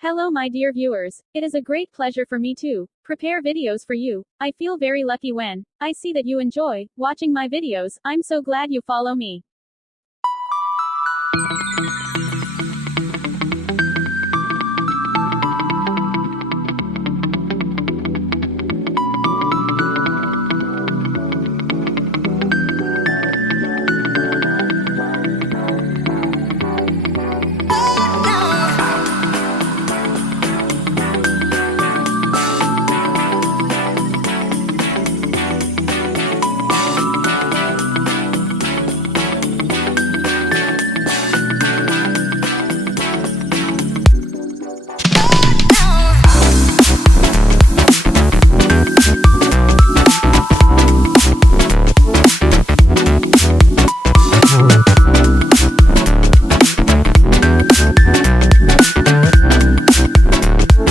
Hello my dear viewers, it is a great pleasure for me to prepare videos for you. I feel very lucky when I see that you enjoy watching my videos. I'm so glad you follow me.